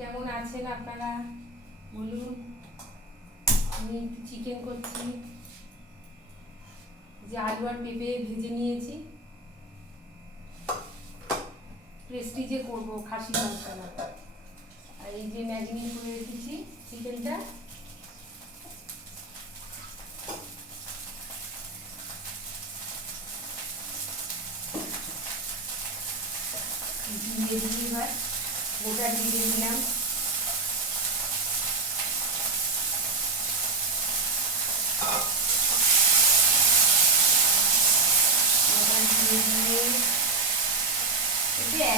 কেমন আছেন আপনারা বলুন। আমি একটু চিকেন করছি, যে আলু আর পেঁপে ভেজে নিয়েছি, প্রেস্টিজে করবো খাসি মশলা। আর এই যে ম্যারিনেট করে রেখেছি চিকেনটা, দিয়ে দিই। এবার গোটা দিয়ে দিলাম,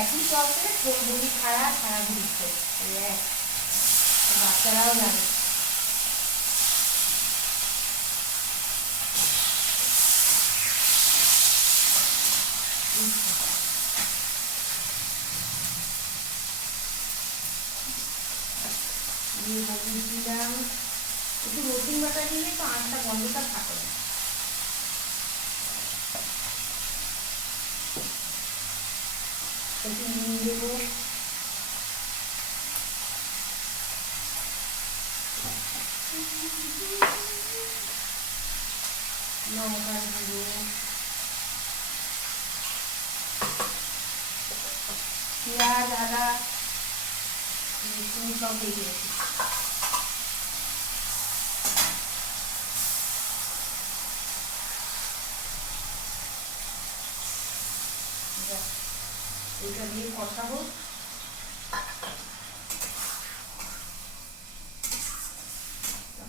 একই চপে বড়ি খাড়া খাড়া ঘুরছে, বাচ্চারাও জানে। দিলাম একটু রসুন বাটা দিলে তো আটটা গন্ধটা থাকে না। একটু নুন দেবো, লঙ্কা গুঁড়ো, পেঁয়াজ আদা রসুন সব দিয়ে দিয়েছি। এটা দিয়ে কষাবো।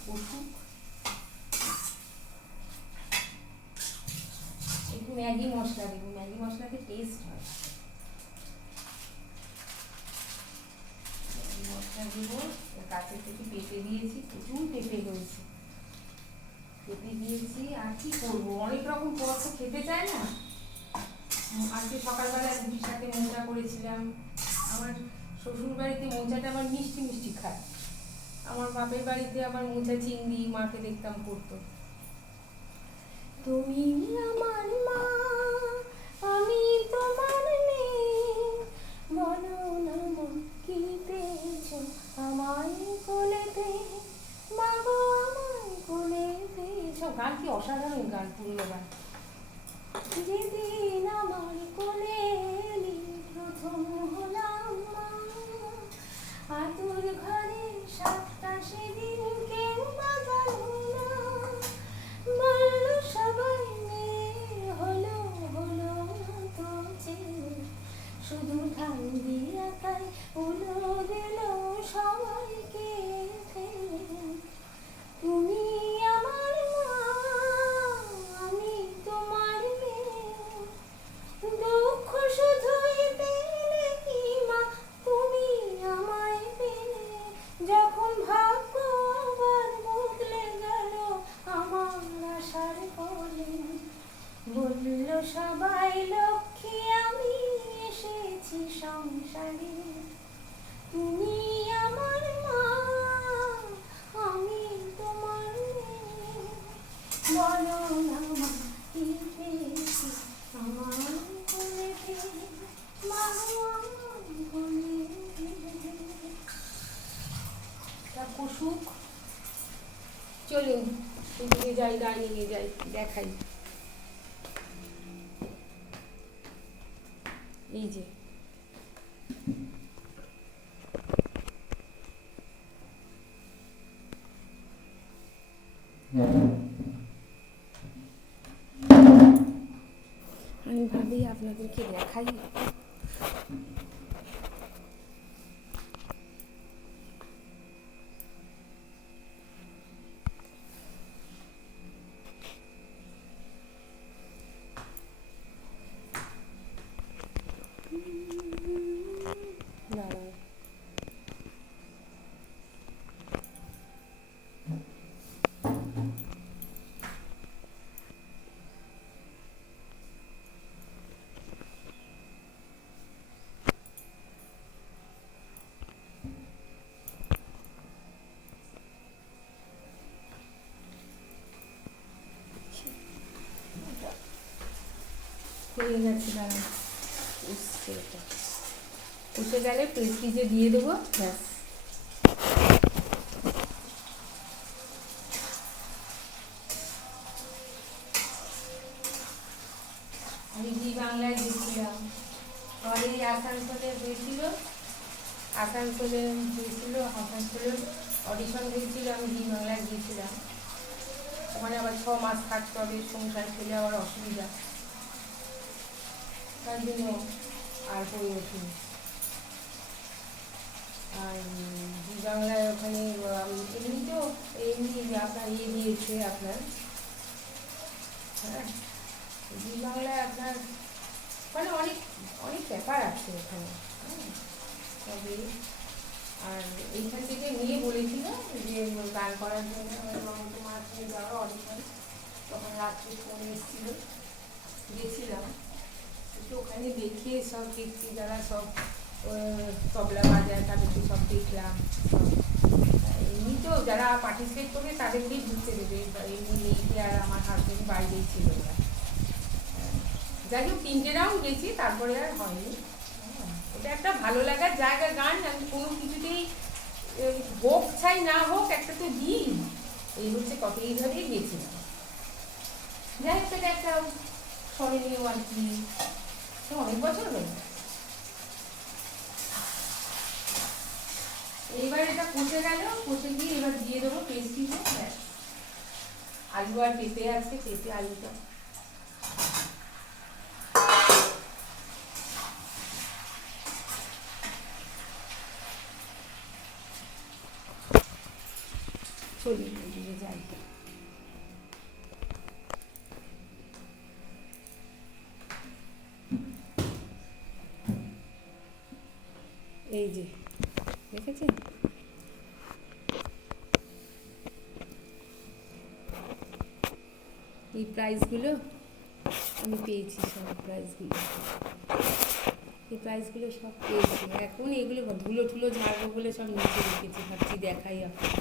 কষুক, একটু ম্যাগি মশলা দেবো, ম্যাগি মশলাতে টেস্ট হয়। ম্যাগি মশলা দেবো। গাছের থেকে পেঁপে দিয়েছি, প্রচুর পেঁপে হয়েছে, পেঁপে দিয়েছি। আর কি করবো, অনেক রকম পদ তো খেতে চায় না। আজকে সকালবেলা রুটির সাথে মোচা করেছিলাম। আমার শ্বশুর বাড়িতে মোচাটা আবার মিষ্টি মিষ্টি খায়, আমার বাপের বাড়িতে আবার মোচা চিংড়ি মাকে দেখতাম করতো। তুমি আমার মা, আমি তোমার মেয়ে, বলো না মন কি পেয়েছো আমায় কোলেতে, মাগো আমায় কোলে পেয়েছো। গান কি অসাধারণ গান, পুরনো গান। যেদিন আমার কোলে এলি প্রথম হলাম মা, আতুর ঘরে সাতটা সেদিন কেউ বাজালো না, বলল সবাই মেয়ে হলো হলো তো চেয়ে, শুধু ঠান্ডি একাই উলো দিল সবাইকে ফেলে। তুমি আমার মা, আমি তোমার মেয়ে, দুঃখ শুধুই পেলে কি মা তুমি আমায় পেলে, যখন ভাগ্য আবার বদলে গেল আমার আশার কোলে, বলল সবাই লক্ষ্মী আমি এসেছি সংসারে। তুমি আমার মা, আমি তোমার মেয়ে, বলো না মা কি পেয়েছি আমার কোলেতে, মা আমার কোলেতে। তা কষুক, চলুন এদিকে যাই, ডাইনিংয়ে যাই, দেখাই। এই যে আমি ভাবি আপনাদেরকে দেখাই। হয়ে গেছে, দাঁড়ান, উঠছে, এটা উঠে গেলে প্রেস্টিজে দিয়ে দেবো, ব্যাস। আসানসোলে গিয়েছিল, আসানসোলে অডিশন হয়েছিল, আমি জি বাংলায় গিয়েছিলাম। ওখানে আবার 6 মাস থাকতে হবে, সংসার ফেলে আবার অসুবিধা, তার জন্য আর হয়ে ওঠেনি। আর জি বাংলায় ওখানে এমনিতেও এমনি আপনার দিয়েছে আপনার, হ্যাঁ, জি বাংলায় আপনার মানে অনেক অনেক ব্যাপার আছে ওখানে, হ্যাঁ। তবে আর এইখান থেকে নিয়ে বলেছিল যে গান করার জন্য আমার মমতা মাধ্যমে যাওয়া অডিশন, তখন রাত্রে ফোন এসেছিল, গেছিলাম। তো ওখানে দেখে সব দেখছি যারা সব তবলা বাজায় তাদেরকে সব দেখলাম। এমনি তো যারা পার্টিসিপেট করবে তাদেরকেই ঢুকতে দেবে, এমনি মেয়েকে আর আমার হাজবেন্ড বাইরেই ছিল ওরা। যাই হোক 3টে রাউন্ড গেছি, তারপরে আর হয়নি। এটা একটা ভালো লাগার জায়গা গান, আমি কোনো কিছুতেই হোক চাই না হোক একটা তো দিই, এই হচ্ছে কত এইভাবেই গেছিলাম। যাই হোক সেটা একটা স্মরণীয় আর কি, অনেক বছর হয়ে। এইবার এটা কষে গেল, কষে গিয়ে এবার দিয়ে দেবো পেস্ট্রিতে, আলু আর পেঁপে আছে, পেঁপে আলুটা ছড়িয়ে দিয়ে যাই। এই যে দেখেছেন, এই প্রাইজগুলো আমি পেয়েছি, সব প্রাইজগুলো, এই প্রাইজগুলো সব পেয়েছি। এখন এগুলো ধুলো ঠুলো ঝাড়বো বলে সব নিচে রেখেছি, ভাবছি দেখাই আপনার,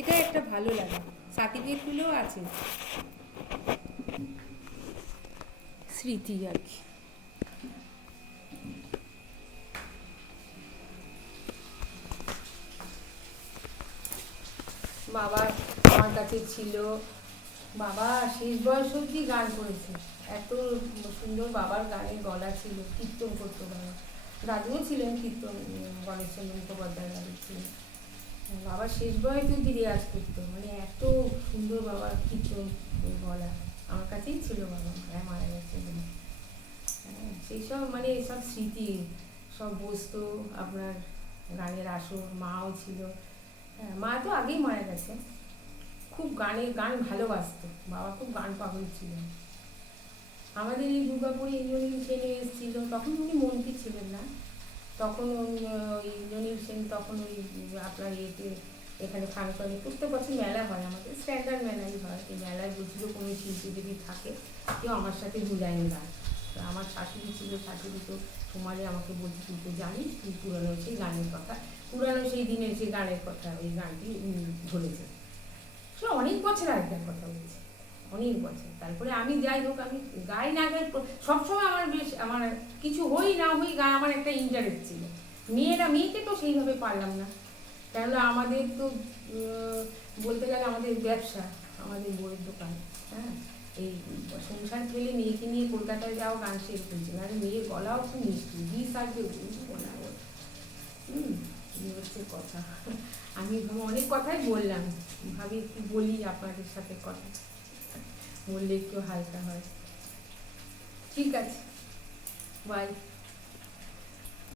এটা একটা ভালো লাগে। সার্টিফিকেটগুলোও আছে, স্মৃতি আর কি। বাবা আমার কাছে ছিল, বাবা শেষ বয়স অবধি গান করেছে, এত সুন্দর বাবার গানের গলা ছিল, কীর্তন করতো বাবা। দাদুও ছিলেন কীর্তন, গণেশচন্দ্র মুখোপাধ্যায় দাদু ছিলেন। বাবা শেষ বয়স অবধি রেয়াজ করতো, মানে এত সুন্দর বাবার কীর্তন গলা। আমার কাছেই ছিল বাবা, মারা মারা গেছে। হ্যাঁ, সেই সব মানে সব স্মৃতি সব বসতো আপনার গানের আসর, মাও ছিল। হ্যাঁ, মা তো আগেই মারা গেছে। খুব গান ভালোবাসতো বাবা, খুব গান পাগল ছিল। আমাদের এই দুর্গাপুরে ইন্দ্রনীল সেন এসেছিল, তখন উনি মন্ত্রী ছিলেন না, তখন ওই ইন্দ্রনীল সেন তখন ওই আপনার এখানে ফাংশনে প্রত্যেক বছর মেলা হয়, আমাদের স্ট্যান্ডার্ড মেলাই হয়। এই মেলায় বলছিল কোনো শিল্পী যদি থাকে কেউ আমার সাথে বুঝাইন গান। তো আমার শাশুড়ি ছিল, শাশুড়ি তো তোমারে আমাকে বলছি তুই তো জানিস, তুই পুরানো সেই গানের কথা, পুরানো সেই দিনের যে গানের কথা, ওই গানটি ধরেছে। সে অনেক বছর আগেকার কথা বলছে, অনেক বছর। তারপরে আমি যাই হোক, আমি গাই না গাই সবসময় আমার বেশ, আমার কিছু হই না হই গায়ে আমার একটা ইন্টারেস্ট ছিল। মেয়েকে তো সেইভাবে পারলাম না, কেননা আমাদের তো বলতে গেলে আমাদের ব্যবসা, আমাদের বইয়ের দোকান, হ্যাঁ। এই সংসার ফেলে মেয়েকে নিয়ে কলকাতায় যাওয়া গান শেষ হয়েছিল, আর মেয়ের গলাও খুব মিষ্টি, বিষ আসবে গলা। এই হচ্ছে কথা। আমি অনেক কথাই বললাম, ভাবি একটু বলি আপনাদের সাথে কথা বললে একটু হালকা হয়। ঠিক আছে, বাই।